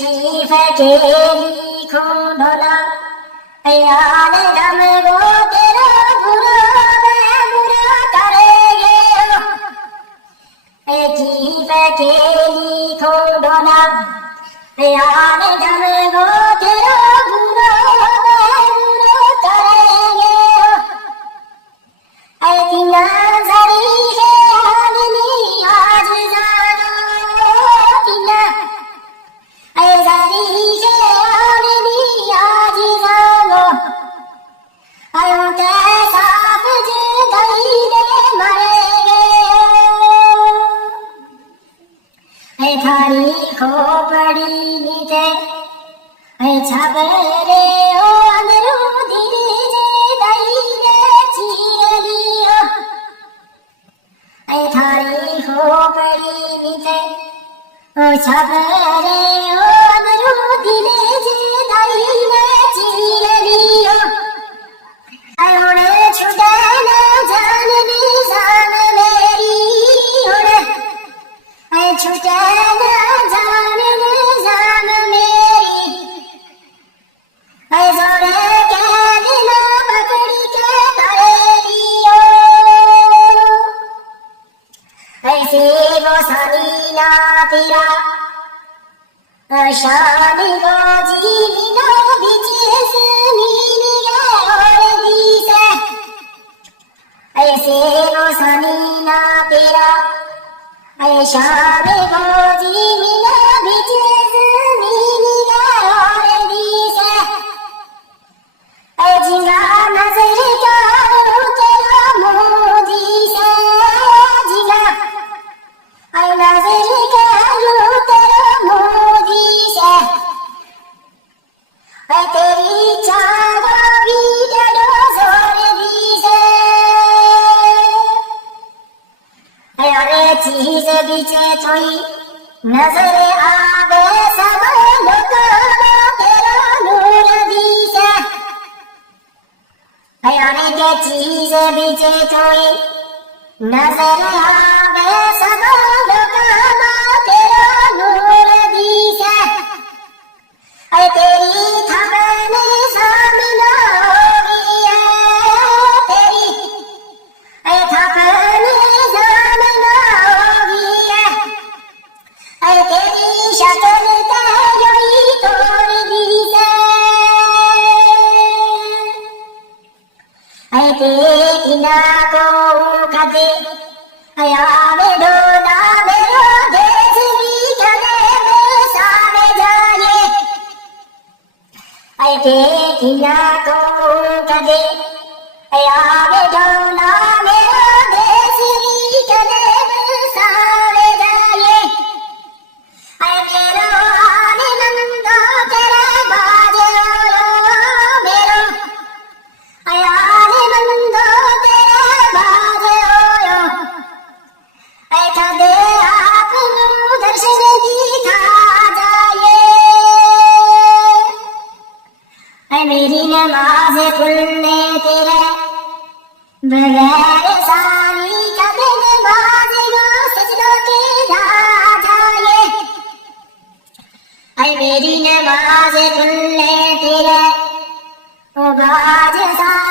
की फकेली खो ढोला यार दम गो तेरा बुरा मैं बुरा करेंगे की फकेली खो ढोला यार दम गो तेरा बुरा मैं बुरा करेंगे तीना जरी है आदमी आज जानो तीना जरी है आदमी आज जानो आयो ते साफ जुदाई दे मरेंगे थारी खोपड़ी नीचे छबरे ओ अंदरू धीरे जे दई दे चीरलियो थारी खोपड़ी नीचे ओ छबरे ओ अंदरू धीरे जे दई दे चीरलियो उड़े छुटे न जान निशान मेरी उड़े छुटे न जान निशान मेरी जोरे के दिल पकड़ी के करेलियो ऐसे वो सानी ना तेरा शान को जीवी ना बीचे सुनील और दी से ऐसे वो सानी ना तेरा शान को जीवी ना बीचे सुनील और दी से जिंगा नजर करो तेरा मोदी से जिंगा नजर करो तेरा मोदी से तेरी चावी डरो जोर दी से अरे चीज बीचे कोई नजर आवे सब लोग तेरा नूर दी से अरे के चीज बीचे कोई नजर आवे सब लोग तेरा नूर दी से तेरी थमन सामना होगी तेरी थमन सामना होगी तेरी शक्ल तेरी तोड़ दी से तेना को कदे आवे डोला मेरो देश भी कदे सावे जाए तेना को कदे आवे डोला मेरो देश भी कदे सावे जाए तेरो आनंद तेरा बाजे मेरो आनंद तेरा बाजे कदे आप दर्शन दिखा जाए मेरी नमाज खुलने तेरे बगैर सारी कदे नमाज गो सजदों के धा जाए मेरी नमाज खुलने तेरे ओ बाज सारी